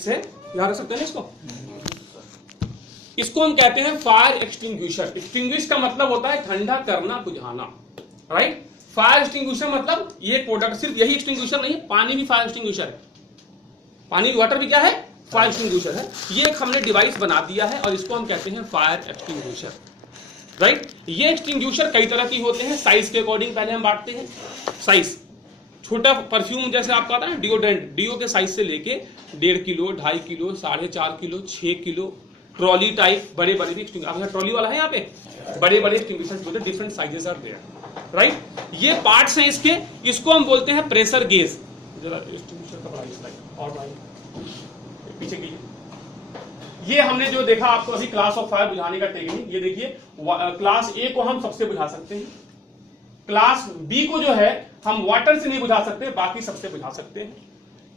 से, याद रख सकते हैं इसको। इसको हम कहते हैं फायर एक्सटिंग्विशर। एक्सटिंग्विश का मतलब होता है ठंडा करना, बुझाना, राइट। फायर एक्सटिंग्विशर मतलब ये प्रोडक्ट सिर्फ यही एक्सटिंग्विशर नहीं है, पानी भी फायर एक्सटिंग्विशर है, पानी वाटर भी क्या है, फायर एक्सटिंग्विशर है। ये एक हमने डिवाइस बना दिया है और इसको हम कहते हैं फायर एक्सटिंग्विशर, राइट। ये एक्सटिंग्विशर कई तरह की होते हैं, साइज के अकॉर्डिंग पहले हम बांटते हैं। साइज, छोटा परफ्यूम जैसे आपका आता है ना डिओड्रेंट, डिओ के साइज से लेके 1.5 kilo, 2.5 kilo, 4.5 kilo, 6 kilo, trolley type, बड़े बड़े भी एक्सटिंग्विशर, ट्रॉली वाला है यहाँ पे, बड़े बड़े एक्सटिंग्विशर्स बोलते हैं, different sizes are there, right. ये पार्ट्स हैं इसके, इसको हम बोलते हैं प्रेशर गेज। जरा एक्सटिंग्विशर का प्राइस लाइक और भाई पीछे कीजिए। ये हमने जो देखा आपको अभी क्लास ऑफ फायर बुझाने का टेक्निक, ये देखिए क्लास ए को हम सबसे बुझा सकते हैं, क्लास बी को जो है हम वाटर से नहीं बुझा सकते, बाकी सबसे बुझा सकते हैं।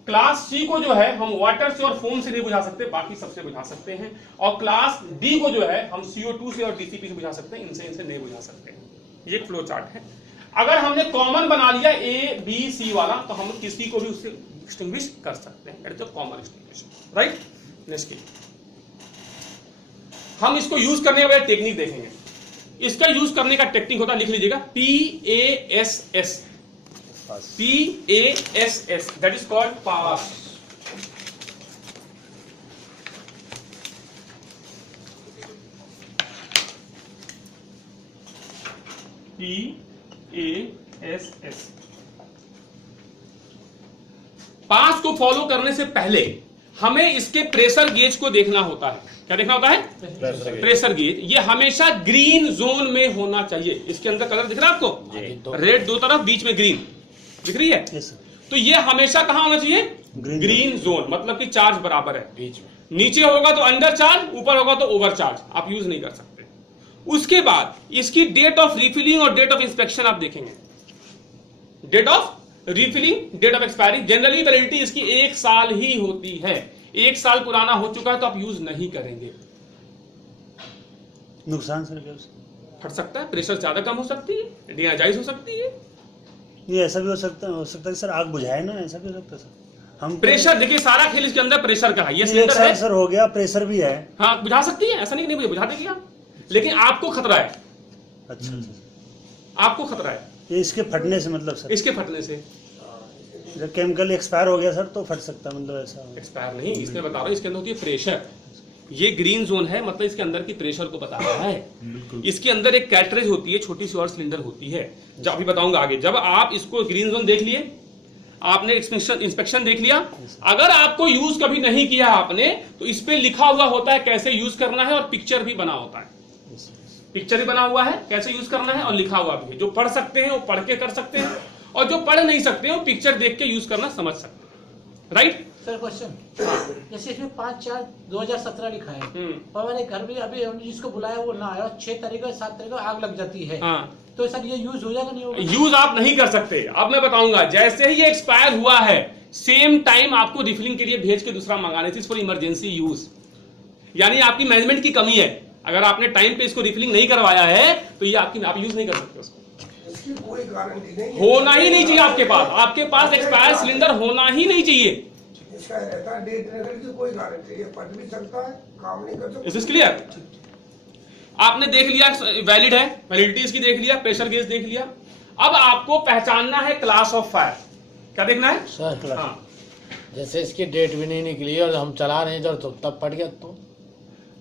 क्लास सी को जो है हम वाटर से और फोम से नहीं बुझा सकते, बाकी सबसे बुझा सकते हैं। और क्लास डी को जो है हम CO2 से और DCP से बुझा सकते हैं, इनसे नहीं बुझा सकते हैं। ये फ्लो चार्ट है। अगर हमने कॉमन बना लिया A, B, C वाला, तो हम किसी को भी उससे एक्सटिंग्विश कर सकते हैं, it's a common extinguisher, right. Next हम इसको यूज करने का टेक्निक देखेंगे। इसका यूज करने का टेक्निक होता है, लिख लीजिएगा, PASS, PASS, that is called pass. PASS। पास को फॉलो करने से पहले हमें इसके प्रेशर गेज को देखना होता है। क्या देखना होता है? Pressure gauge. ये हमेशा ग्रीन जोन में होना चाहिए। इसके अंदर कलर दिख रहा है आपको, रेड दो तरफ, बीच में ग्रीन दिख रही है। तो ये हमेशा कहां होना चाहिए? ग्रीन जोन, मतलब कि चार्ज बराबर है बीच में। नीचे होगा तो अंडर चार्ज, ऊपर होगा तो ओवर चार्ज, आप यूज नहीं कर सकते। उसके बाद इसकी डेट ऑफ रिफिलिंग और डेट ऑफ इंस्पेक्शन आप देखेंगे। Date of refilling, date of expiry, generally validity इसकी 1 साल ही होती है। 1 साल पुराना हो चुका है तो आप यूज नहीं करेंगे। नुकसान सर क्या फट सकता है, प्रेशर ज्यादा कम हो सकती है, डीएनर्जाइज हो सकती है। ये ऐसा भी हो सकता है सर, आग बुझाए ना, ऐसा भी हो सकता है सर। हम प्रेशर देखिए, सारा खेल इसके अंदर प्रेशर का है। ये एक सिलेंडर साल है सर हो गया, प्रेशर भी है। हाँ, बुझा सकती है, ऐसा नहीं बुझा देगी आप, लेकिन आपको खतरा है। अच्छा, आपको खतरा है ये इसके फटने से, मतलब सर इसके फटने से। जब केमिकल एक्सपायर हो गया सर तो फट सकता है, मतलब ऐसा। एक्सपायर नहीं, इसमें बता रहा हूं, इसके अंदर होती है प्रेशर। ये ग्रीन जोन है, मतलब इसके अंदर की प्रेशर को बता रहा है। इसके अंदर एक कैटरेज होती है, छोटी सी और सिलेंडर होती है, जब अभी बताऊंगा आगे। जब आप इसको ग्रीन जोन देख लिए, आपने इंस्पेक्शन देख लिया, अगर आपको यूज कभी नहीं किया आपने, तो इस पे लिखा हुआ होता है कैसे यूज करना है, और पिक्चर भी बना होता है। पिक्चर भी बना हुआ है कैसे यूज करना है, और लिखा हुआ भी है। जो पढ़ सकते हैं वो पढ़ के कर सकते हैं, और जो पढ़ नहीं सकते हो पिक्चर देख के यूज करना समझ सकते हैं, राइट। सर क्वेश्चन, जैसे इसमें 5/4/2017 लिखा है, और हमारे घर में अभी हमने जिसको बुलाया वो ना आया, 6 तारीख और 7 तारीख को आग लग जाती है। हाँ, तो सर ये यूज हो जाएगा नहीं होगा? यूज आप नहीं कर सकते। अब मैं बताऊंगा, जैसे ही ये एक्सपायर हुआ है, सेम टाइम आपको रिफिलिंग के लिए भेज के दूसरा मंगाने से, फॉर इमरजेंसी यूज। यानी आपकी मैनेजमेंट की कमी है। अगर आपने टाइम पे इसको रिफिलिंग नहीं करवाया है तो ये आप यूज नहीं कर सकते उसको। इसकी कोई गारंटी नहीं है, होना ही नहीं चाहिए आपके पास एक्सपायर सिलेंडर होना ही नहीं चाहिए। इसका रहता है डेट रेकॉर्ड की कोई गारंटी, ये फट भी सकता है, काम नहीं कर सकता। Is this clear? आपने देख लिया वैलिड है, वैलिडिटी इसकी देख लिया, प्रेशर गेज देख लिया। अब आपको पहचानना है क्लास ऑफ फायर। क्या देखना है सर? हाँ, जैसे इसकी डेट भी नहीं निकली और हम चला रहे हैं तो तब फट गया तो?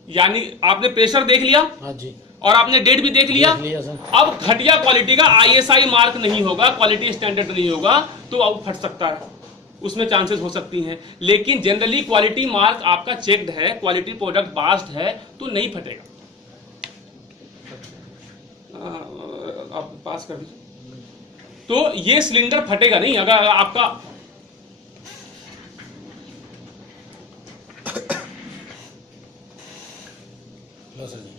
यानी आपने प्रेशर देख लिया, हाँ जी, और आपने डेट भी देख लिया सर। अब घटिया क्वालिटी का ISI मार्क नहीं होगा, क्वालिटी स्टैंडर्ड नहीं होगा, तो अब फट सकता है, उसमें चांसेस हो सकती हैं। लेकिन जनरली क्वालिटी मार्क आपका चेक्ड है, क्वालिटी प्रोडक्ट पास्ड है, तो नहीं फटेगा। आप पास कर दीजिए। तो ये सिलेंडर फटेगा नहीं अगर आपका लो सर जी।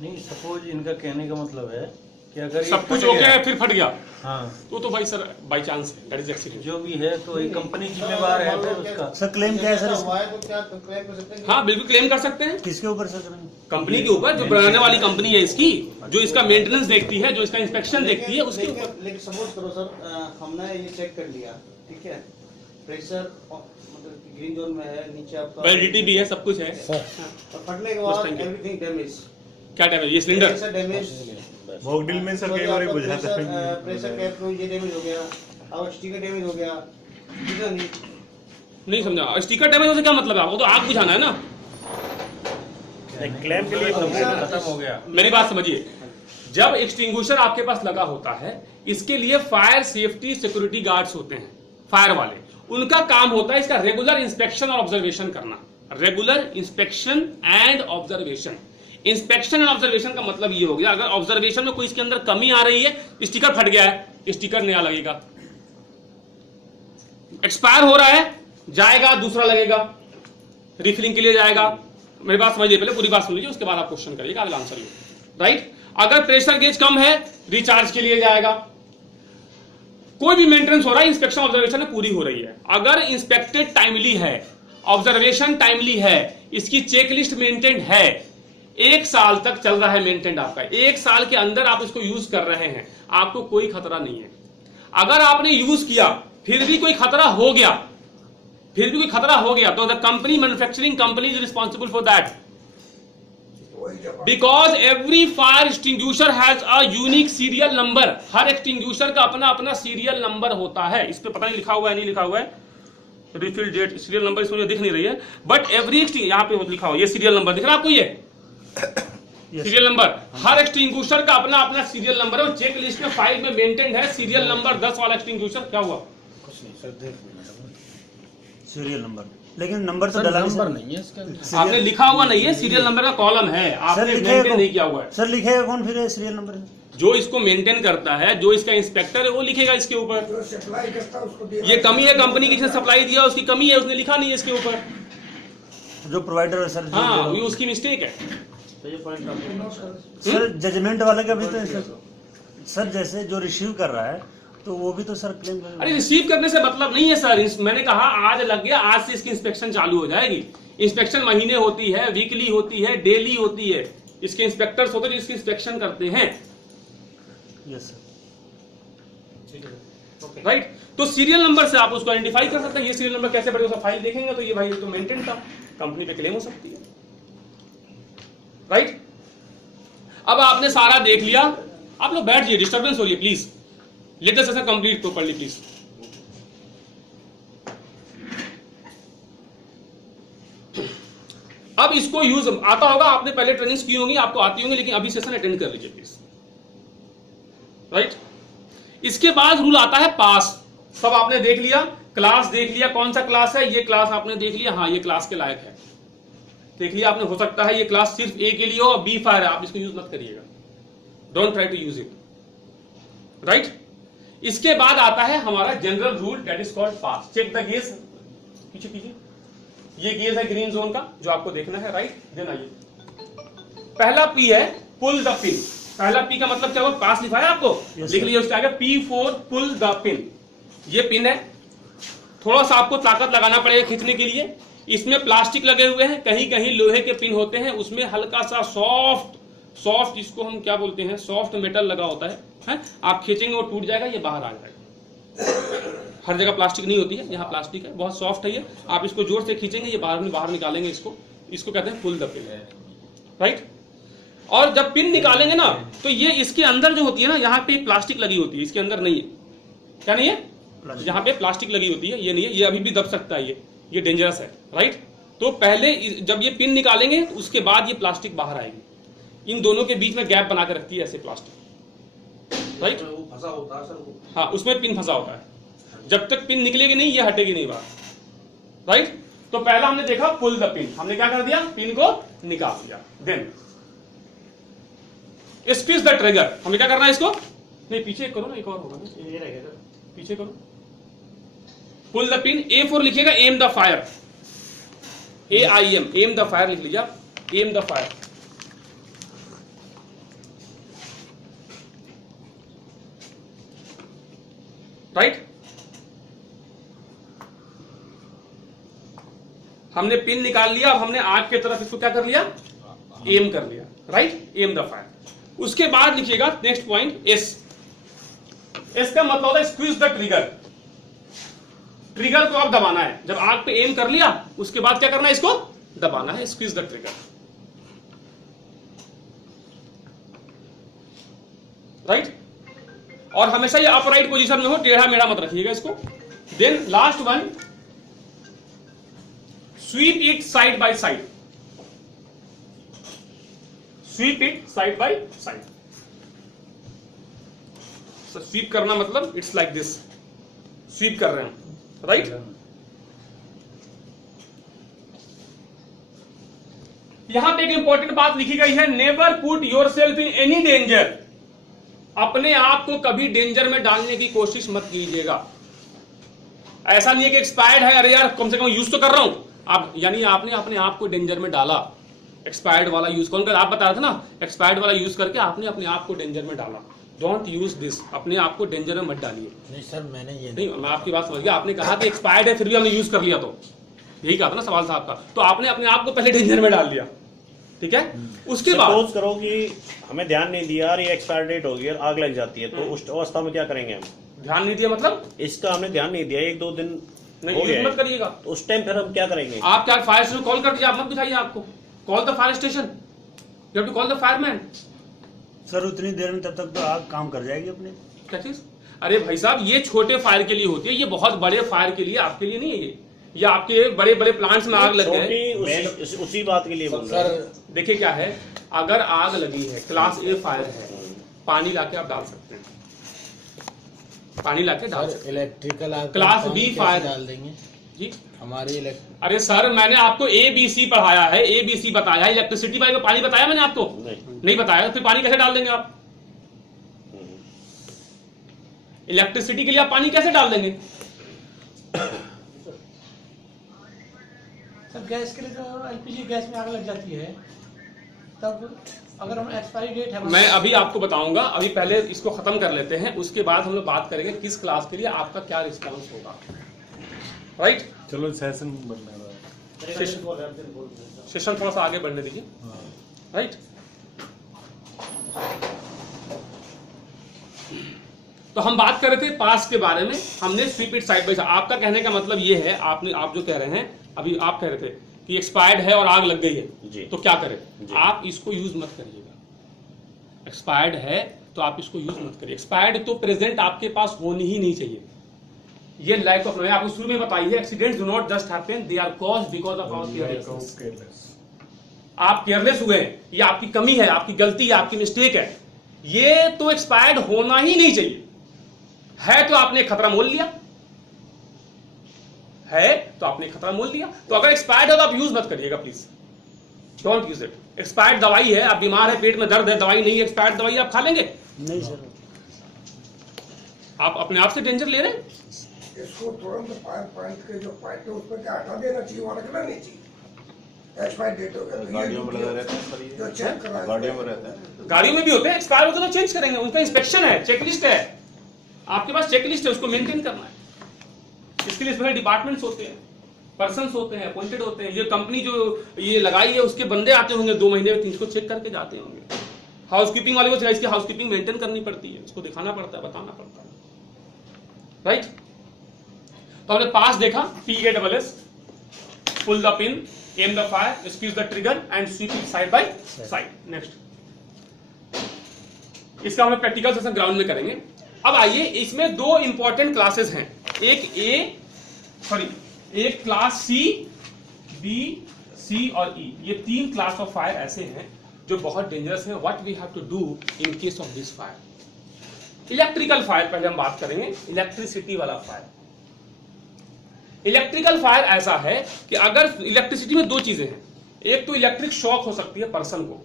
नहीं, सपोज इनका कहने का मतलब है कि अगर सब कुछ हो गया है फिर फट गया, हाँ तो भाई सर बाई चांस है, दैट इज एक्सीडेंट। जो भी है तो एक कंपनी जिम्मेवार है फिर उसका। सर क्लेम क्या है सर इसका? तो क्या क्लेम कर सकते हैं? हाँ बिल्कुल क्लेम कर सकते हैं किसके ऊपर सर क्लेम? कंपनी के ऊपर, जो बनाने वाली कंपनी है इसकी, जो इसका मेंटेनेंस देखती है, जो इसका इंस्पेक्शन देखती है, उसके ऊपर। लेकिन सपोज करो सर, हमने ये चेक कर लिया, ठीक है, प्रेशर मतलब ग्रीन जोन में है, नीचे आपका वैलिडिटी भी है, सब कुछ है। और फटने के बस, बाद thank you। एवरीथिंग डैमेज, क्या डैमेज? ये सिलेंडर प्रेशर डैमेज, मॉकड्रिल में सर कई बार बुझाता है। प्रेशर कैप को ये डैमेज हो गया, और स्टिकर डैमेज हो गया, ठीक है नहीं? नहीं समझा, स्टिकर डैमेज होने से क्या मतलब है? आपको तो आग बुझाना है ना। क्लेम के लिए खत्म हो गया। मेरी बात समझिए, जब एक्सटिंग्विशर आपके पास लगा होता है, इसके लिए फायर सेफ्टी सिक्योरिटी गार्ड्स होते हैं, फायर वाले। उनका काम होता है इसका रेगुलर इंस्पेक्शन और ऑब्जर्वेशन करना। Regular inspection and observation. Inspection and observation का मतलब ये हो गया, अगर ऑब्जर्वेशन में कोई इसके अंदर कमी आ रही है, स्टिकर फट गया है, स्टिकर नया लगेगा, एक्सपायर हो रहा है, जाएगा दूसरा लगेगा, रिफिलिंग के लिए जाएगा। मेरी बात समझिए, पहले पूरी बात सुन लीजिए, उसके बाद आप क्वेश्चन करिएगा, I will answer you, right. अगर प्रेशर गेज कम है, रिचार्ज के लिए जाएगा। कोई भी मेंटेनेंस हो रहा है, इंस्पेक्शन ऑब्जर्वेशन पूरी हो रही है। अगर इंस्पेक्टेड टाइमली है, ऑब्जर्वेशन टाइमली है, इसकी चेकलिस्ट मेंटेन है, 1 साल तक चल रहा है मेंटेन आपका, 1 साल के अंदर आप इसको यूज कर रहे हैं, आपको कोई खतरा नहीं है। अगर आपने यूज किया फिर भी कोई खतरा हो गया, तो the company, manufacturing company is responsible for that, वही जब because every fire extinguisher has a unique serial number. Her extinguisher का अपना अपना सीरियल नंबर होता है। इस पे पता नहीं लिखा हुआ है, नहीं लिखा हुआ है, रिफिल डेट, सीरियल नंबर इसमें दिख नहीं रही है, बट एवरी यहाँ पे लिखा हुआ, ये सीरियल नंबर दिख रहा है आपको, ये सीरियल नंबर। हर एक्सटिंग्विशर का अपना अपना सीरियल नंबर है, चेक लिस्ट में फाइल में मेंटेन है सीरियल नंबर 10 वाला एक्सटिंग्विशर। क्या हुआ? कुछ नहीं सर, देख सीरियल नंबर, लेकिन नंबर तो डला नंबर नहीं है इसका। आपने लिखा हुआ नहीं है, सीरियल नंबर का कॉलम है, सर आपने लिखेगा मेंटेन नहीं किया हुआ है। सर लिखेगा कौन फिर सीरियल नंबर? जो इसको मेंटेन करता है, जो इसका इंस्पेक्टर है, वो लिखेगा इसके ऊपर। जो सप्लाई करता है उसको दिया ये कमी है कंपनी की, जिसने सप्लाई दिया उसकी कमी है, उसने लिखा नहीं है इसके ऊपर। जो प्रोवाइडर है सर, हाँ, ये उसकी मिस्टेक है। सर जजमेंट वाले का भी तो सर जैसे जो रिसीव कर रहा है तो वो भी तो सर क्लेम कर। अरे रिसीव करने से मतलब नहीं है सर, मैंने कहा आज लग गया, आज से इसकी इंस्पेक्शन चालू हो जाएगी। इंस्पेक्शन महीने होती है, वीकली होती है, डेली होती है। इसके इंस्पेक्टर्स होते हैं जो इसकी इंस्पेक्शन करते हैं, यस सर, राइट। तो सीरियल नंबर से आप उसको आइडेंटिफाई कर सकते हैं। ये सीरियल नंबर कैसे बढ़े, उसका फाइल देखेंगे तो ये भाई तो मेंटेन था, कंपनी पे क्लेम हो सकती है, राइट। अब आपने सारा देख लिया, आप लोग बैठ जाइए, डिस्टर्बेंस हो रही है please. Let the session complete properly please. अब इसको यूज आता होगा, आपने पहले ट्रेनिंग्स की होंगी, आपको आती होंगी, लेकिन अभी सेशन अटेंड कर लीजिए प्लीज, राइट। इसके बाद रूल आता है पास। सब आपने देख लिया, क्लास देख लिया, कौन सा क्लास है, ये क्लास आपने देख लिया, हाँ ये क्लास के लायक है, देख लिया आपने। हो सकता है ये क्लास सिर्फ ए के लिए हो, बी फायर है, आप इसको यूज मत करिएगा, don't try to use it, right. इसके बाद आता है हमारा general rule, that is called PASS. Check the gauge, पीछे कीजिए, ये गेज है ग्रीन जोन का जो आपको देखना है, राइट। देन आइए, पहला पी है पुल द पिन। पहला पी का मतलब क्या हुआ, पास लिखा है आपको, लिख लीजिए, उसके आगे P4 पुल द पिन। ये पिन है, थोड़ा सा आपको ताकत लगाना पड़ेगा खींचने के लिए। इसमें प्लास्टिक लगे हुए हैं, कहीं कहीं लोहे के पिन होते हैं, उसमें हल्का सा सॉफ्ट जिसको हम क्या बोलते हैं, सॉफ्ट मेटल लगा होता है। आप खींचेंगे वो टूट जाएगा, ये बाहर आ जाएगा। हर जगह प्लास्टिक नहीं होती है, यहाँ प्लास्टिक है, बहुत सॉफ्ट है ये। आप इसको जोर से खींचेंगे, ये बाहर निकालेंगे, इसको कहते हैं पुल द पिन, राइट। और जब पिन निकालेंगे ना, तो ये इसके अंदर जो होती है ना, यहाँ पे प्लास्टिक लगी होती है, इसके अंदर नहीं है। क्या नहीं है? यहाँ पे प्लास्टिक लगी होती है, ये नहीं है, ये अभी भी दब सकता है, ये डेंजरस है, राइट। तो पहले जब ये पिन निकालेंगे तो उसके बाद ये प्लास्टिक बाहर आएगी। इन दोनों के बीच में गैप बना के रखती है ऐसे प्लास्टिक, राइट। वो फंसा होता है सर, हाँ, उसमें पिन फंसा होता है, जब तक पिन निकलेगी नहीं ये हटेगी नहीं बाहर, राइट। तो पहला हमने देखा पुल द पिन, हमने क्या कर दिया, पिन को निकाल दिया। देन स्क्वीज द ट्रिगर, हमें क्या करना है इसको, नहीं पीछे करो ना, एक और होगा ना, ये रहेगा, पीछे करो। पुल द पिन, A4 लिखिएगा, M the fire, AIM, M the fire लिख लीजिए आप, एम द फायर। राइट। हमने पिन निकाल लिया, अब हमने आग की तरफ इसको क्या कर लिया, एम कर लिया, राइट, एम द फायर। उसके बाद लिखिएगा नेक्स्ट पॉइंट एस। एस का मतलब होता है स्क्वीज द ट्रिगर। ट्रिगर को अब दबाना है, जब आग पे एम कर लिया उसके बाद क्या करना है, इसको दबाना है, स्क्वीज द ट्रिगर, राइट। और हमेशा ये अपराइट पोजीशन में हो, टेढ़ा मेढ़ा मत रखिएगा इसको। Then last one, sweep it side by side, sweep it side by side. Sweep करना मतलब इट्स लाइक दिस, स्वीप कर रहे हैं, राइट। यहां पे एक इंपॉर्टेंट बात लिखी गई है, never put your self in any danger. अपने आप को कभी डेंजर में डालने की कोशिश मत कीजिएगा। ऐसा नहीं है कि एक्सपायर्ड है, अरे यार कम से कम यूज तो कर रहा हूं आप, यानी आपने अपने आप को डेंजर में डाला। एक्सपायर्ड वाला यूज कौन कर, आप बता रहे थे ना, एक्सपायर्ड वाला यूज करके आपने अपने आप को डेंजर में डाला। डोंट यूज दिस, अपने आप को डेंजर में मत डालिए। नहीं सर, मैंने ये नहीं, मैं आपकी बात समझ गया। आपने कहा कि एक्सपायर्ड है फिर भी हमने यूज कर लिया, तो यही कहा था ना सवाल साहब का, तो आपने अपने आप को पहले डेंजर में डाल दिया, ठीक है। उसके बाद सपोज करो कि हमें ध्यान नहीं दिया और ये एक्सपायर डेट होगी और आग लग जाती है, तो उस अवस्था में क्या करेंगे हम? ध्यान नहीं दिया मतलब इसका हमने ध्यान नहीं दिया, 1-2 दिन नहीं, हो गया यूज मत है, करिएगा। तो उस टाइम फिर हम क्या करेंगे? आप क्या फायर स्टेशन कॉल कर दिया, आप मत बिठाइए, आपको call the fire station, you have to call the fireman. Sir उतनी देर में तब तक तो आग काम कर जाएगी अपने। क्या चीज? अरे भाई साहब, ये छोटे फायर के लिए होती है, ये बहुत बड़े फायर के लिए, आपके लिए नहीं है ये आपके बड़े बड़े प्लांट्स में आग लग गए, उसी बात के लिए बोल रहा हूं। सर देखिए क्या है, अगर आग लगी है, क्लास ए फायर है, पानी लाके आप डाल सकते हैं, पानी लाके डाल सकते हैं। इलेक्ट्रिकल क्लास बी फायर डाल देंगे जी। हमारी अरे सर, मैंने आपको ABC पढ़ाया है, ABC बताया है, इलेक्ट्रिसिटी बारे में पानी बताया मैंने आपको? नहीं बताया, फिर पानी कैसे डाल देंगे आप? इलेक्ट्रिसिटी के लिए आप पानी कैसे डाल देंगे? सर गैस के लिए जो LPG गैस में आग लग जाती है, तब अगर हम एक्सपायरी डेट है, मैं अभी आपको बताऊंगा, अभी पहले इसको खत्म कर लेते हैं, उसके बाद हम लोग बात करेंगे किस क्लास के लिए आपका क्या रिस्पॉन्स होगा, राइट। चलो सेशन बनने रहा है। सेशन थोड़ा सा आगे बढ़ने दीजिए, राइट। तो हम बात कर रहे थे पास के बारे में, हमने sweep it side by side. आपका कहने का मतलब ये है, आप जो कह रहे हैं, अभी आप कह रहे थे कि एक्सपायर्ड है और आग लग गई है, तो क्या करें? आप इसको यूज मत करिएगा। एक्सपायर्ड है तो आप इसको यूज मत करिए। एक्सपायर्ड तो प्रेजेंट आपके पास होनी ही नहीं चाहिए। ये लैक ऑफ नॉलेज आपको शुरू में बताई है, accidents do not just happen, they are caused because of our careless. आप केयरलेस हुए हैं, ये आपकी कमी है, आपकी गलती है, आपकी मिस्टेक है, ये तो एक्सपायर्ड होना ही नहीं चाहिए। है तो आपने खतरा मोल लिया, है तो आपने खतरा मोल लिया। तो अगर एक्सपायर्ड है तो आप यूज मत करिएगा, please don't use it. Expired दवाई है, आप बीमार है, पेट में दर्द है, दवाई नहीं है, एक्सपायर्ड दवाई आप खा लेंगे? नहीं सर, आप अपने आप से डेंजर ले रहे हैं। इसको तुरंत फायर पॉइंट के जो पॉइंट है उस पर क्या हटा देना चाहिए, वहां रखना नहीं चाहिए। एक्सपायर डेट हो गया, गाड़ियों में लगा रहता है, जो चेक करा, गाड़ियों में रहता है। गाड़ियों में भी होते हैं, एक्सपायर होते तो चेंज करेंगे, उनका इंस्पेक्शन है, चेकलिस्ट है, आपके पास चेकलिस्ट है, उसको मेंटेन करना है। इसके लिए स्पेशल डिपार्टमेंट्स होते हैं, पर्सन्स होते हैं, अपॉइंटेड होते हैं। ये कंपनी जो ये लगाई है उसके बंदे आते होंगे 2 महीने में, इसको चेक करके जाते होंगे। हाउसकीपिंग वाले को इसकी हाउसकीपिंग मेंटेन करनी पड़ती है, उसको दिखाना पड़ता है, बताना पड़ता है, राइट। तो हमने पास देखा, PASS, pull the pin, aim the fire, squeeze the trigger and sweep it side by side. Next, इसका हम प्रैक्टिकल सेशन ग्राउंड में करेंगे। अब आइए, इसमें 2 इंपॉर्टेंट क्लासेस हैं, एक क्लास C, B, C और E। ये 3 क्लास ऑफ फायर ऐसे हैं जो बहुत डेंजरस हैं। What we have to do in case of this fire. Electrical fire पहले हम बात करेंगे, इलेक्ट्रिसिटी वाला फायर। इलेक्ट्रिकल फायर ऐसा है कि अगर इलेक्ट्रिसिटी में 2 चीजें हैं, एक तो इलेक्ट्रिक शॉक हो सकती है पर्सन को,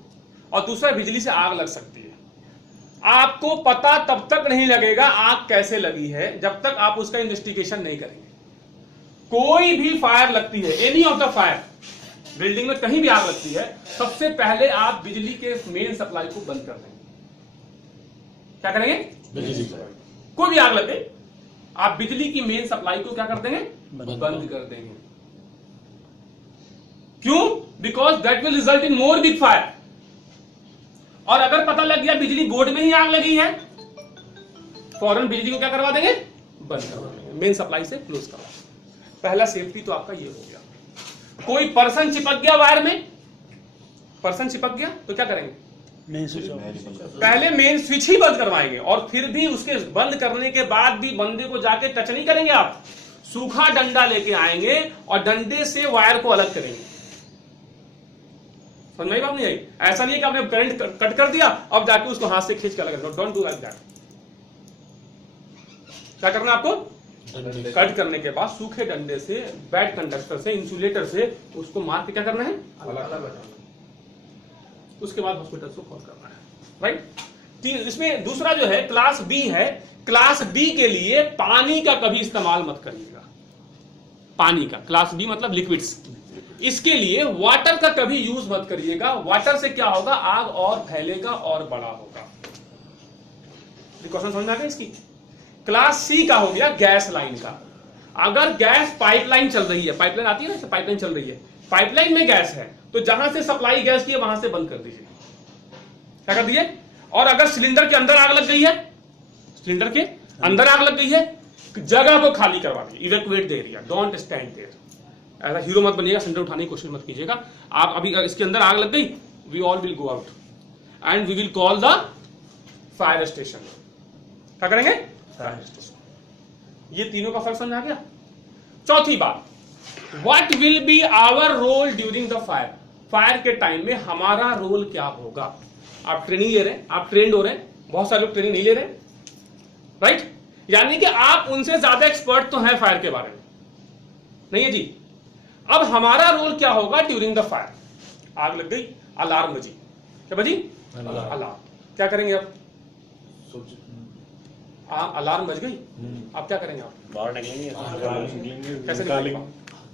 और दूसरा बिजली से आग लग सकती है। आपको पता तब तक नहीं लगेगा आग कैसे लगी है जब तक आप उसका इन्वेस्टिगेशन नहीं करेंगे। कोई भी फायर लगती है, any of the fire, building में कहीं भी आग लगती है, सबसे पहले आप बिजली के मेन सप्लाई को बंद कर देंगे। क्या करेंगे? बिजली। कोई भी आग लगे, आप बिजली की मेन सप्लाई को क्या कर देंगे, बंद कर देंगे। क्यों? Because that will result in more big fire. और अगर पता लग गया बिजली बोर्ड में ही आग लगी है, फौरन बिजली को क्या करवा देंगे, बंद करवा देंगे, मेन सप्लाई से क्लोज करवा देंगे। पहला सेफ्टी तो आपका ये हो गया। कोई पर्सन चिपक गया वायर में, पर्सन चिपक गया तो क्या करेंगे, मेन स्विच ऑफ। पहले मेन स्विच ही बंद करवाएंगे, और फिर भी उसके बंद करने के बाद भी बंदे को जाके टच नहीं करेंगे आप, सूखा डंडा लेके आएंगे और डंडे से वायर को अलग करेंगे। समझ में बात नहीं आई? ऐसा नहीं है कि आपने करंट कट कर दिया अब जाके उसको हाथ से खींच के अलग, डोंट डू लाइक दैट। क्या करना आपको, कट करने के बाद सूखे डंडे से, बैड कंडक्टर से, इंसुलेटर से उसको मार के क्या करना है, अलग। उसके बाद हॉस्पिटल को कॉल करना है, राइट। इसमें दूसरा जो है क्लास बी है। क्लास बी के लिए पानी का कभी इस्तेमाल मत करिएगा, पानी का, क्लास बी मतलब लिक्विड्स। इसके लिए वाटर का कभी यूज मत करिएगा। वाटर से क्या होगा, आग और फैलेगा और बड़ा होगा। प्रिकॉशन समझ में आ गया इसकी। क्लास सी का हो गया गैस लाइन का। अगर गैस पाइपलाइन चल रही है, पाइपलाइन आती है ना, पाइपलाइन चल रही है, पाइपलाइन में गैस है, तो जहां से सप्लाई गैस की है वहां से बंद कर दीजिए। क्या कर दिए? और अगर सिलेंडर के अंदर आग लग गई है, सिलेंडर के अंदर आग लग गई है, जगह को खाली करवा दीजिए, evacuate the area, don't stand there. ऐसा हीरो मत बनिएगा, सिलेंडर उठाने की कोशिश मत कीजिएगा। आप अभी इसके अंदर आग लग गई, we all will go out and we will call the fire station. क्या करेंगे? Fire station. ये तीनों का फर्क समझ आ गया। चौथी बात, what will be our role during the fire. Fire के टाइम में हमारा रोल क्या होगा। आप ट्रेनिंग ले रहे हैं, आप ट्रेंड हो रहे हैं, बहुत सारे लोग ट्रेनिंग नहीं ले रहे, राइट। यानी कि आप उनसे ज्यादा एक्सपर्ट तो हैं फायर के बारे में, नहीं है जी। अब हमारा रोल क्या होगा ड्यूरिंग द फायर। आग लग गई, अलार्म बजी, क्या बजी? अलार्म। क्या करेंगे अब? अलार्म बज गई, अब क्या करेंगे आप? बाहर निकलेंगे, कैसे निकलेंगे?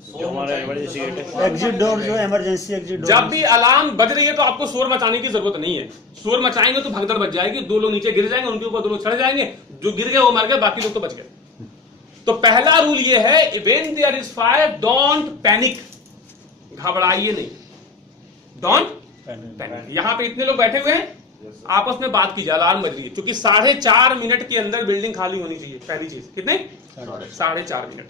जो हमारा इमरजेंसी गेट है, एग्जिट डोर, जो इमरजेंसी एग्जिट डोर। जब भी अलार्म बज रही है तो आपको शोर मचाने की जरूरत नहीं है। शोर मचाएंगे तो भगदड़ बच जाएगी, दो लोग नीचे गिर जाएंगे, उनके ऊपर दो लोग चढ़ जाएंगे, जो गिर गए वो मर गए, बाकी लोग तो बच गए। तो पहला रूल ये है, when there is fire don't panic, घबराइए नहीं, डोंट पैनिक। यहां पे इतने लोग बैठे हुए हैं, आपस में बात कीजिए, अलार्म बज रही है, क्योंकि 4.5 मिनट के अंदर बिल्डिंग खाली होनी चाहिए। पहली चीज कितने? 4.5 मिनट।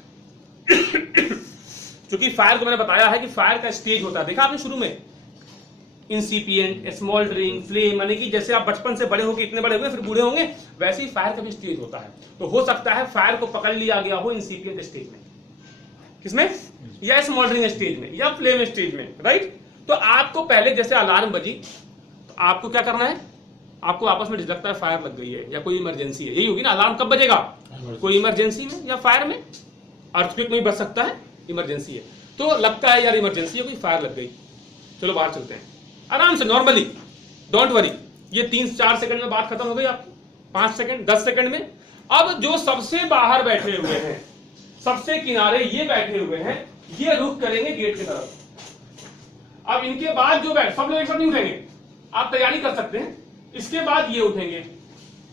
क्योंकि फायर को मैंने बताया है कि फायर का स्टेज होता है, देखा आपने शुरू में, इंसिपिएंट, स्मोल्डरिंग, फ्लेम, यानी कि जैसे आप बचपन से बड़े होकर इतने बड़े हुए फिर बूढ़े होंगे, वैसे ही फायर का भी स्टेज होता है। तो हो सकता है फायर को पकड़ लिया गया हो इंसिपिएंट स्टेज में, किसमें, या स्मोल्डरिंग स्टेज में, या फ्लेम स्टेज में, राइट। तो आपको पहले जैसे अलार्म बजी तो आपको क्या करना है, आपको आपस में लगता है फायर लग गई है या कोई इमरजेंसी है, यही होगी ना। अलार्म कब बजेगा? कोई इमरजेंसी में या फायर में, अर्थक्वेक में भी बच सकता है, इमरजेंसी है तो लगता है यार इमरजेंसी है, कोई फायर लग गई, चलो बाहर चलते हैं, आराम से नॉर्मली, डोंट वरी। ये 3-4 सेकंड में बात खत्म हो गई आपकी, 5 सेकंड, 10 सेकंड में। अब जो सबसे बाहर बैठे हुए हैं, सबसे किनारे ये बैठे हुए हैं, ये रुख करेंगे गेट की तरफ। अब इनके बाद जो बैठ, सब लोग एक साथ नहीं उठेंगे, आप तैयारी कर सकते हैं। इसके बाद ये उठेंगे,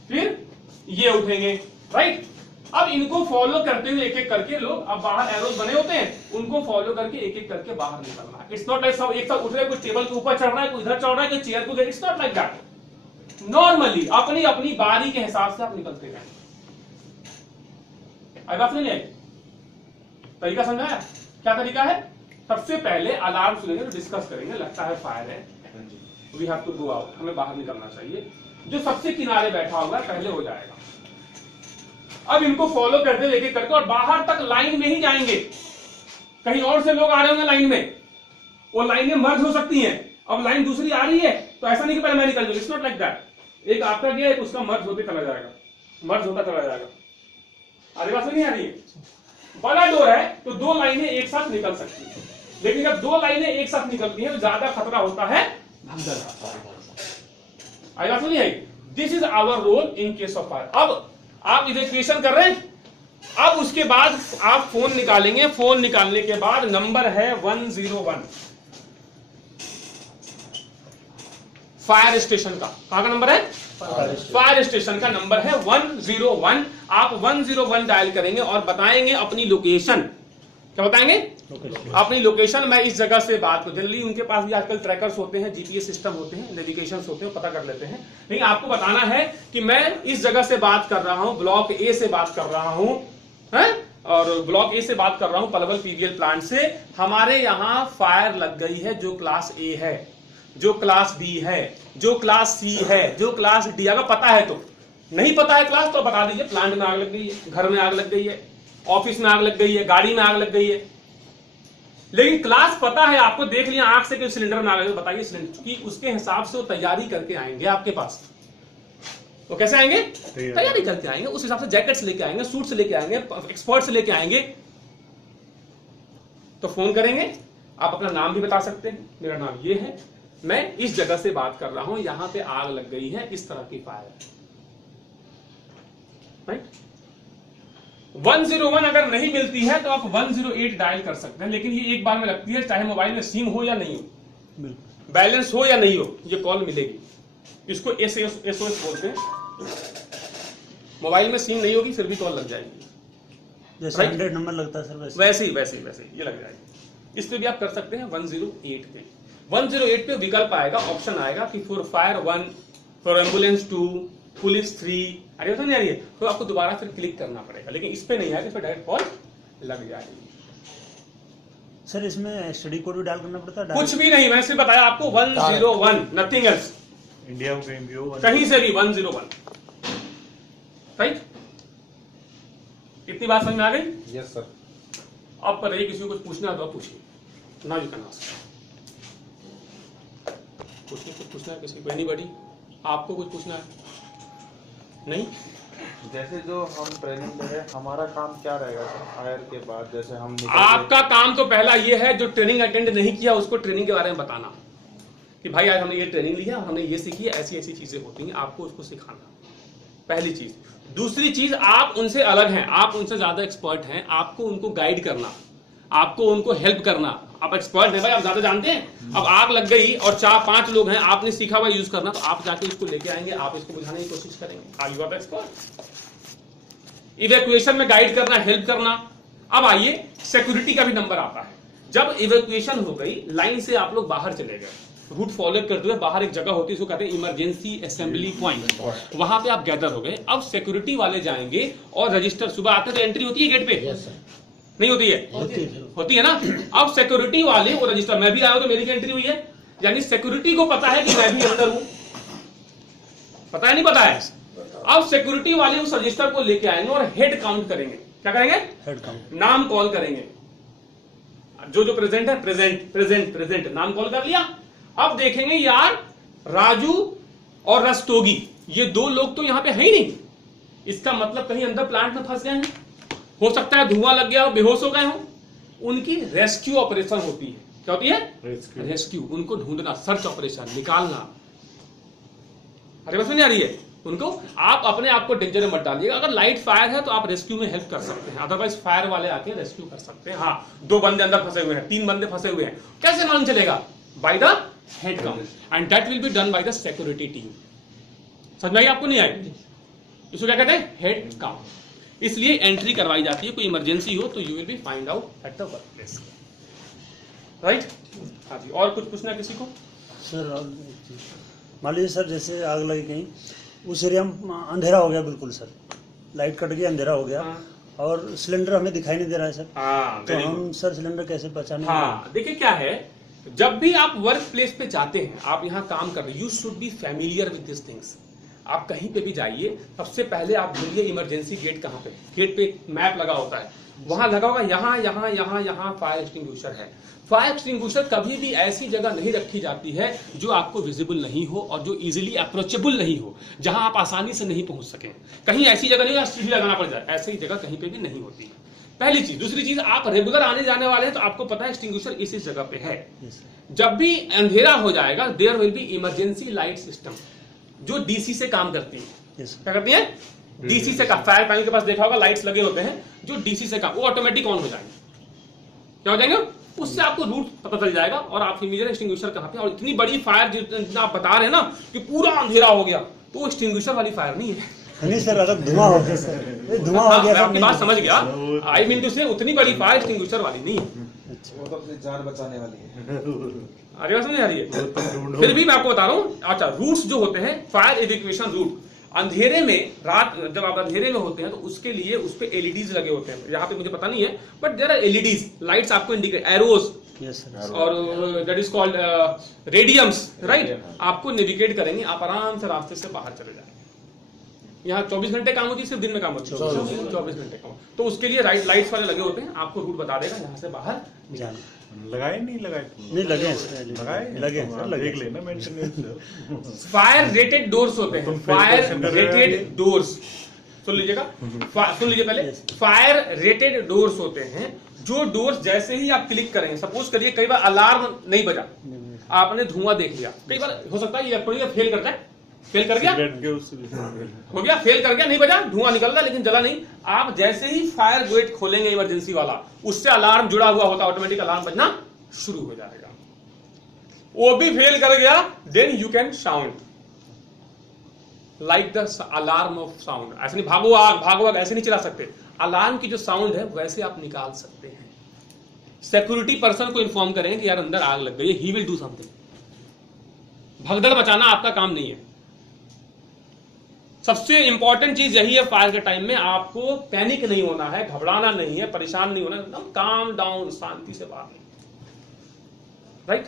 फिर ये उठेंगे, राइट। अब इनको फॉलो करते हुए एक एक करके लोग, अब बाहर एरोज बने होते हैं, उनको फॉलो करके एक एक करके बाहर निकलना है। इट्स नॉट लाइक सब एक साथ उठ रहे, कोई टेबल के ऊपर चढ़ रहा है, कोई इधर चढ़ रहा है, कोई चेयर पे, it's not like that. Normally अपनी अपनी बारी के हिसाब से आप निकलते हैं। आई बात नहीं आई? तरीका समझाया? क्या तरीका है? सबसे पहले अलार्म सुनेंगे तो डिस्कस करेंगे, लगता है फायर है, we have to go out, हमें बाहर निकलना चाहिए। जो सबसे किनारे बैठा हुआ है पहले हो जाएगा। अब इनको फॉलो करते हुए एक एक करके, और बाहर तक लाइन में ही जाएंगे। कहीं और से लोग आ रहे होंगे लाइन में, वो लाइनें मर्ज हो सकती हैं। अब लाइन दूसरी आ रही है तो ऐसा नहीं कि पहले मैं निकल जाऊं, इट्स नॉट लाइक दैट। एक आपका गया, एक उसका मर्ज होते चला जाएगा, मर्ज होता चला जाएगा। आगे बात नहीं आ रही है? बड़ा डोर है तो 2 लाइनें एक साथ निकल सकती है, लेकिन जब 2 लाइनें एक साथ निकलती हैं तो ज्यादा खतरा होता है भगदड़ का। आई बात नहीं आई? This is our role in case of fire. अब आप इवैक्यूएशन कर रहे हैं, अब उसके बाद आप फोन निकालेंगे, फोन निकालने के बाद नंबर है 101, फायर स्टेशन का। कहां का नंबर है? फायर स्टेशन का नंबर है 101। आप 101 डायल करेंगे और बताएंगे अपनी लोकेशन। क्या बताएंगे? अपनी लोकेशन। मैं इस जगह से बात करूं, जनरली उनके पास भी आजकल ट्रैकर्स होते हैं, जीपीएस सिस्टम होते हैं, नेविगेशन होते हैं, पता कर लेते हैं। लेकिन आपको बताना है कि मैं इस जगह से बात कर रहा हूं, ब्लॉक ए से बात कर रहा हूं, है? और ब्लॉक ए से बात कर रहा हूं, पलवल पीवीएल प्लांट से। हमारे यहां फायर लग गई है, जो क्लास ए है, जो क्लास बी है, जो क्लास सी है, जो क्लास डी। अगर पता है तो, नहीं पता है क्लास तो बता दीजिए, प्लांट में आग लग गई है, घर में आग लग गई है, ऑफिस में आग लग गई है, गाड़ी में आग लग गई है। लेकिन क्लास पता है आपको, देख लिया आंख से कि सिलेंडर में आग लगी, बताइए सिलेंडर की, उसके हिसाब से वो तैयारी करके आएंगे आपके पास। वो कैसे आएंगे? तैयारी करके आएंगे, उस हिसाब से जैकेट्स लेके आएंगे, सूट्स लेके आएंगे, एक्सपर्ट्स लेके आएंगे। तो फोन करेंगे, आप अपना नाम भी बता सकते हैं, मेरा नाम ये है, मैं इस जगह से बात कर रहा हूं, यहां पे आग लग गई है, इस तरह की फायर। राइट? 101 अगर नहीं मिलती है तो आप 108 डायल कर सकते हैं, लेकिन ये एक बार में लगती है, चाहे मोबाइल में सिम हो या नहीं हो, बैलेंस हो या नहीं हो, ये कॉल मिलेगी। इसको एसओएस बोलते हैं। मोबाइल में सिम नहीं होगी फिर भी कॉल लग जाएगी, जैसे 100 नंबर लगता है सर, वैसे ही ये लग जाएगी। इस पे भी आप कर सकते हैं 108 पे। 108 पे विकल्प आएगा, ऑप्शन आएगा कि for fire 1, for ambulance 2, police 3। अरे समझ आ रही है? तो आपको दोबारा फिर क्लिक करना पड़ेगा, लेकिन इस पे नहीं आएगा, इस पे डायरेक्ट कॉल लग जाएगी। सर इसमें स्टडी कोड भी डायल करना पड़ता है? कुछ भी नहीं, मैं सिर्फ बताया आपको 101, नथिंग एल्स। इंडिया में कहीं भी हो, कहीं से भी 101। राइट? इतनी बात समझ में आ गई? Yes sir. अब पर किसी को कुछ पूछना है तो आप पूछिए। Now you can ask. कुछ पूछना है किसी को? एनीबॉडी? आपको कुछ पूछना है? नहीं? जैसे जो हम ट्रेनिंग ले रहे हैं, हमारा काम क्या रहेगा सर फायर के बाद? जैसे हम आपका काम तो पहला ये है, जो ट्रेनिंग अटेंड नहीं किया उसको ट्रेनिंग के बारे में बताना कि भाई आज हमने ये ट्रेनिंग लिया, हमने ये सीखी है, ऐसी ऐसी चीजें होती हैं, आपको उसको सिखाना, पहली चीज। दूसरी चीज, आप उनसे अलग हैं, आप उनसे ज्यादा एक्सपर्ट हैं, आपको उनको गाइड करना, आपको उनको हेल्प करना। आप एक्सपर्ट हैं भाई, आप ज्यादा जानते हैं। अब आग लग गई और 4-5 लोग हैं, आपने सीखा हुआ यूज करना, तो आप जाके इसको लेके आएंगे, आप इसको बुझाने की कोशिश करेंगे। Are you are expert? Evacuation में गाइड करना, हेल्प करना। अब आइए, सिक्योरिटी का भी नंबर आता है। जब इवैक्यूएशन हो गई, लाइन से आप लोग बाहर चले गए, रूट फॉलो करते हुए बाहर एक जगह होती है, इसको कहते हैं इमरजेंसी असेंबली पॉइंट, वहां पे आप गैदर हो गए। अब सिक्योरिटी वाले जाएंगे और रजिस्टर, सुबह आते तो एंट्री होती है गेट पे, नहीं होती है? होती है ना। अब सिक्योरिटी वाले वो रजिस्टर, मैं भी आया हूं तो मेरी एंट्री हुई है, यानी सिक्योरिटी को पता है कि मैं भी अंदर हूं। पता है नहीं पता है? अब सिक्योरिटी वाले उस रजिस्टर को लेके आएंगे और हेड काउंट करेंगे। क्या करेंगे? Head count. नाम कॉल करेंगे, जो प्रेजेंट है, प्रेजेंट प्रेजेंट प्रेजेंट, नाम कॉल कर लिया। अब देखेंगे यार राजू और रस्तोगी, ये 2 लोग तो यहां पे है ही नहीं, इसका मतलब कहीं अंदर प्लांट में फंस गए हैं, हो सकता है धुआं लग गया हो, बेहोश हो गए हो। उनकी रेस्क्यू ऑपरेशन होती है। क्या होती है? रेस्क्यू। उनको ढूंढना, सर्च ऑपरेशन, निकालना। अरे बस नहीं आ रही है? उनको आप अपने आप को डेंजर में मत डालिएगा। अगर लाइट फायर है तो आप रेस्क्यू में हेल्प कर सकते हैं, अदरवाइज फायर वाले आके रेस्क्यू कर सकते हैं। हाँ, 2 बंदे अंदर फंसे हुए हैं, 3 बंदे फंसे हुए हैं, कैसे मालूम चलेगा? By the head count, and that will be done by the security team. समझ में आई? आपको नहीं आई? इसको क्या कहते हैं? Head count. इसलिए एंट्री करवाई जाती है, कोई इमरजेंसी हो तो you will be find out at the work place. Right? हाँ जी, और कुछ पूछना है किसी को? सर मान लीजिए सर, जैसे आग लगी कहीं, उस एरिया में अंधेरा हो गया बिल्कुल सर, लाइट कट गई, अंधेरा हो गया, और सिलेंडर हमें दिखाई नहीं दे रहा है सर। हाँ, तो हम सर सिलेंडर कैसे पहचानें? हाँ, देखिए क्या है, जब भी आप वर्क प्लेस पे जाते हैं, आप यहाँ काम कर रहे हैं, you should be familiar with this things. आप कहीं पे भी जाइए, सबसे पहले आप ढूंढिए इमरजेंसी गेट कहाँ पे। गेट पे एक मैप लगा होता है, वहां लगा होगा यहाँ यहाँ यहाँ यहाँ फायर एक्सटिंग्विशर है। फायर एक्सटिंग्विशर कभी भी ऐसी जगह नहीं रखी जाती है जो आपको विजिबल नहीं हो और जो इजीली अप्रोचेबल नहीं हो, जहां आप आसानी से नहीं पहुंच सकें। कहीं ऐसी जगह नहीं सीढ़ी लगाना पड़ जाए, ऐसी जगह कहीं पे भी नहीं होती है, पहली चीज। दूसरी चीज, आप रेगुलर आने जाने वाले हैं तो आपको पता है एक्सटिंग्विशर इस जगह पे है। जब भी अंधेरा हो जाएगा, there will be emergency light system जो डीसी से काम करती है। क्या करती है? डीसी से काम। फायर पानी के पास देखा होगा, लाइट्स लगे होते हैं जो डीसी से काम, वो ऑटोमेटिक ऑन हो जाएंगे। क्या हो जाएंगे? उससे आपको रूट पता चल जाएगा और आप फैमिलियर एक्सटिंग्विशर कहां पे। और इतनी बड़ी फायर जितना आप बता रहे हैं ना कि पूरा अंधेरा हो गया, तो वो एक्सटिंग्विशर वाली फायर नहीं है। नहीं सर, अगर धुआं हो गया सर, ये धुआं हो हाँ, गया मैं सर, आपकी नहीं बात समझ गया। आई मीन टू से उतनी बड़ी फायर एक्सटिंग्विशर वाली नहीं है। वो तो अपनी जान बचाने वाली है। आगे बात समझ आ रही है? फिर भी मैं आपको बता रहा हूँ। अच्छा, रूट्स जो होते हैं, फायर इवैक्यूएशन रूट, अंधेरे में, रात जब आप अंधेरे में होते हैं तो उसके लिए उस पे एलईडीज लगे होते हैं। यहाँ पे मुझे पता नहीं है, but there are LEDs, lights आपको इंडिकेट, एरोस यस सर, और that is called radiums, right, आपको नेविगेट करेंगे। आप आराम से रास्ते से बाहर चले जाएंगे। यहाँ 24 घंटे काम होती है, सिर्फ दिन में काम होती है? 24 घंटे काम। तो उसके लिए लाइट्स वाले लगे होते हैं, आपको रूट बता देगा यहाँ से बाहर जाना। लगाए नहीं लगाए? नहीं लगे हैं सर, लगाए लगे हैं सर, लगे देख लेना मेंटेनेंस। फायर रेटेड डोर्स होते हैं, फायर रेटेड डोर्स, सुन लीजिएगा, सुन लीजिए पहले। फायर रेटेड डोर्स होते हैं जो डोर्स जैसे ही आप क्लिक करेंगे, सपोज करिए कई बार अलार्म नहीं बजा, आपने धुआं देख लिया, कई बार हो सकता है इलेक्ट्रॉनिक फेल करता है, फेल कर गया, हो गया, फेल कर गया, नहीं बजा, धुआं निकल रहा लेकिन जला नहीं। आप जैसे ही फायर गेट खोलेंगे इमरजेंसी वाला, उससे अलार्म जुड़ा हुआ होता है, ऑटोमेटिक अलार्म बजना शुरू हो जाएगा। वो भी फेल कर गया, then you can sound like the alarm of sound. ऐसे नहीं भागो आग ऐसे नहीं चला सकते। अलार्म की जो साउंड है वैसे आप निकाल सकते हैं। सिक्योरिटी पर्सन को इन्फॉर्म करेंगे कि यार अंदर आग लग गई है, ही विल डू समथिंग। भगदड़ मचाना आपका काम नहीं है। सबसे इंपॉर्टेंट चीज यही है फायर के टाइम में, आपको पैनिक नहीं होना है, घबराना नहीं है, परेशान नहीं होना, एकदम काम डाउन, शांति से बात नहीं, राइट।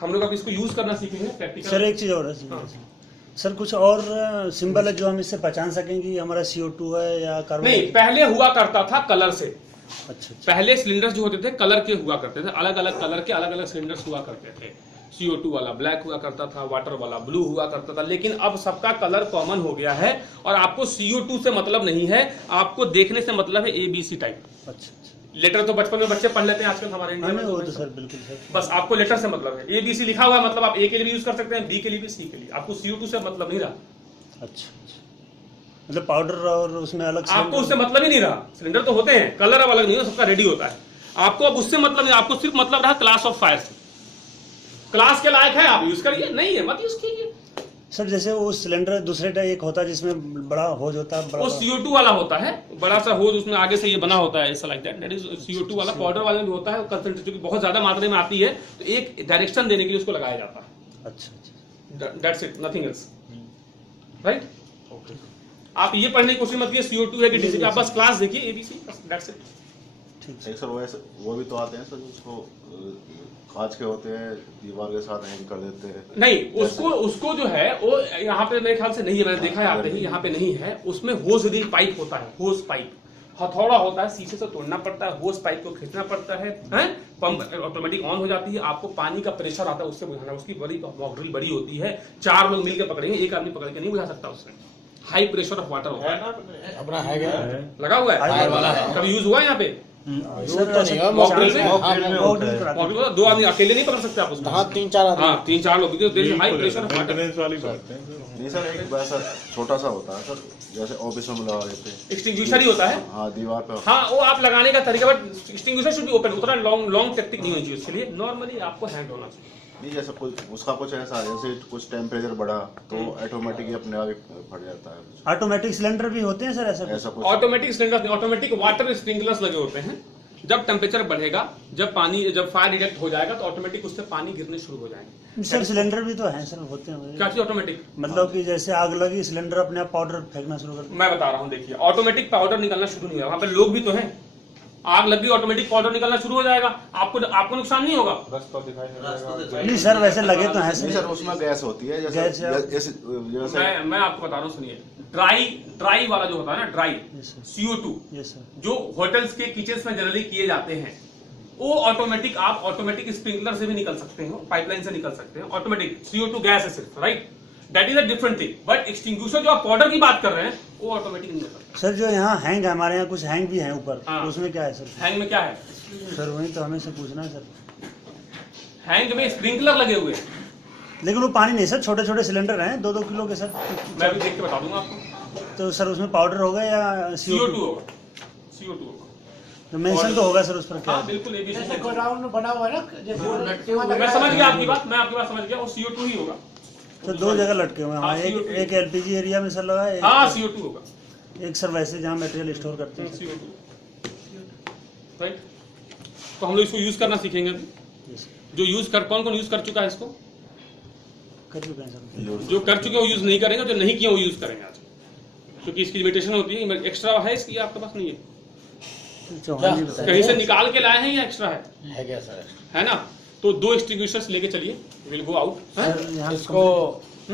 हम लोग अब इसको यूज करना सीखेंगे प्रैक्टिकल। सर एक चीज और है सर, कुछ और सिंबल है जो हम इससे पहचान सकें कि हमारा CO2 है या कार्बन? नहीं, पहले हुआ करता था कलर से। अच्छा, पहले सिलेंडर्स जो होते थे कलर के हुआ करते थे, अलग अलग कलर के अलग अलग सिलेंडर्स हुआ करते थे। CO2 वाला ब्लैक हुआ करता था, वाटर वाला ब्लू हुआ करता था, लेकिन अब सबका कलर कॉमन हो गया है और आपको CO2 से मतलब नहीं है, आपको देखने से मतलब है ABC टाइप। अच्छा, लेटर तो बचपन में बच्चे पढ़ लेते हैं आजकल हमारे इंडिया में, वो तो सर बिल्कुल सर, बस आपको लेटर से मतलब है। ABC लिखा हुआ है, मतलब आप A के लिए भी यूज कर सकते हैं, B के लिए भी, C के लिए। आपको CO2 से मतलब नहीं रहा। अच्छा, मतलब पाउडर और उसमें अलग आपको उससे मतलब ही नहीं रहा। सिलेंडर तो होते हैं, कलर अब अलग नहीं है, सबका रेडी होता है। आपको अब उससे मतलब नहीं, आपको सिर्फ मतलब रहा क्लास ऑफ फायर से। क्लास के लायक है आप यूज करिए, नहीं है मत यूज कीजिए। सर जैसे वो सिलेंडर दूसरे टाइप एक होता है जिसमें बड़ा होज होता है, वो CO2 वाला होता है, बड़ा सा होज, उसमें आगे से ये बना होता है, ऐसा लाइक दैट इज CO2 वाला। पाउडर वाले में भी होता है, कंसंट्रेशन बहुत ज्यादा मात्रा में आती है तो एक डायरेक्शन देने के लिए उसको लगाया जाता है। अच्छा, that's it, nothing else, right. आप ये पढ़ने की कोशिश मत कीजिए CO2 है कि DCP, आप बस क्लास देखिए ABC, दैट्स इट। ठीक सर वो भी तो आते हैं सर, उसको कांच के होते हैं, दीवार के साथ हैंग कर देते हैं। नहीं, उसको जो है वो यहाँ पे मेरे ख्याल से नहीं है, मैंने देखा है आते ही, यहाँ पे नहीं है। उसमें होज रील पाइप होता है, होज पाइप, हथौड़ा होता है, शीशे से तोड़ना पड़ता है, होज पाइप को खींचना पड़ता है, पंप ऑटोमेटिक ऑन हो जाती है, आपको पानी का प्रेशर आता है उससे बुझाना। उसकी बड़ी ड्रिल बड़ी होती है, 4 लोग मिलकर पकड़ेंगे, एक आदमी पकड़ के नहीं बुझा सकता उससे। हाई प्रेशर ऑफ वाटर होता है, अपना है क्या? लगा हुआ है, वाला है। कभी यूज हुआ है यहाँ पे? सर तो नहीं है, मॉक ड्रिल में? मॉक 2 आदमी अकेले नहीं पकड़ सकते आप उसको। हाँ 3-4 आदमी। हाँ 3-4 लोग, high pressure of water. Maintenance वाली बात है। नहीं सर, एक वैसा छोटा सा होता है सर, जैसे ऑफिस में लगा देते हैं, एक्सटिंग्विशर ही होता है। हाँ दीवार पे। हाँ, वो आप लगाने का तरीका, but extinguisher should be open. उतना लॉन्ग टेक्निक नहीं होनी चाहिए उसके लिए, नॉर्मली आपको हैंड होना चाहिए। नहीं जैसे कुछ उसका कुछ ऐसा, जैसे कुछ टेम्परेचर बढ़ा तो ऑटोमेटिक ही अपने आप ही फट जाता है। ऑटोमेटिक सिलेंडर भी होते हैं सर ऐसा? ऐसा कुछ automatic cylinder, automatic water sprinklers लगे होते हैं। जब टेम्परेचर बढ़ेगा, जब फायर डिटेक्ट हो जाएगा तो ऑटोमेटिक उससे पानी गिरने शुरू हो जाएंगे। सर सिलेंडर भी तो है सर, होते हैं क्या चीज ऑटोमेटिक? मतलब कि जैसे आग लगी, सिलेंडर अपने आप पाउडर फेंकना शुरू कर। मैं बता रहा हूँ, देखिए ऑटोमेटिक पाउडर निकलना शुरू नहीं होगा, वहां पे लोग भी तो हैं। आग लग गई, ऑटोमेटिक पाउडर निकलना शुरू हो जाएगा, आपको नुकसान नहीं होगा। रास्ता दिखाई नहीं देगा। नहीं सर, वैसे लगे तो है नहीं सर। सर, उसमें गैस होती है, गैस जैसे मैं आपको बता रहा हूँ, सुनिए। ड्राई वाला जो होता है ना, ड्राई CO2, यस सर, जो होटल्स के किचन में जनरली किए जाते हैं, वो ऑटोमेटिक, आप ऑटोमेटिक स्प्रिंकलर से भी निकल सकते हो, पाइपलाइन से निकल सकते हैं। ऑटोमेटिक CO2 गैस है सिर्फ, right, that is a different thing. But extinguisher जो आप पाउडर की बात कर रहे हैं वो ऑटोमेटिक नहीं होता। सर जो यहाँ हैंग है, हमारे यहाँ कुछ हैंग भी है ऊपर, हाँ। तो उसमें क्या है सर? हैंग में क्या है? सर वही तो हमें से पूछना है सर। हैंग में स्प्रिंकलर लगे हुए हैं। लेकिन वो पानी नहीं सर, छोटे छोटे सिलेंडर हैं 2-2 किलो के सर। मैं भी देख के बता दूंगा आपको। तो सर उसमें पाउडर होगा या CO2 होगा, CO2 होगा। तो मेंशन तो होगा सर उस पर क्या? हाँ बिल्कुल, ABC जैसे गोडाउन बना हुआ है ना, जैसे मैं समझ गया आपकी बात, मैं आपकी बात समझ गया, वो CO2 ही होगा। सर 2 जगह लटके हुए हैं हाँ, वहाँ, एक CO2 एक एलपीजी एरिया में सर लगा है, हाँ CO2 होगा, एक सर वैसे जहाँ मटेरियल स्टोर करते हैं सर। CO2 right. तो हम लोग इसको यूज करना सीखेंगे अभी। जी सर, जो यूज कर कौन कौन यूज कर चुका है इसको? कर चुके हैं सर। जो कर चुके हैं वो यूज नहीं करेंगे, जो नहीं किया वो यूज करेंगे आज, क्योंकि इसकी लिमिटेशन होती है। एक्स्ट्रा है इसकी आपके पास नहीं है? चौहान जी बताइए। कहीं से निकाल के लाए हैं या एक्स्ट्रा है क्या सर? है ना? तो 2 एक्सटिंग्विशर्स लेके चलिए, विल गो आउट। सर यहाँ इसको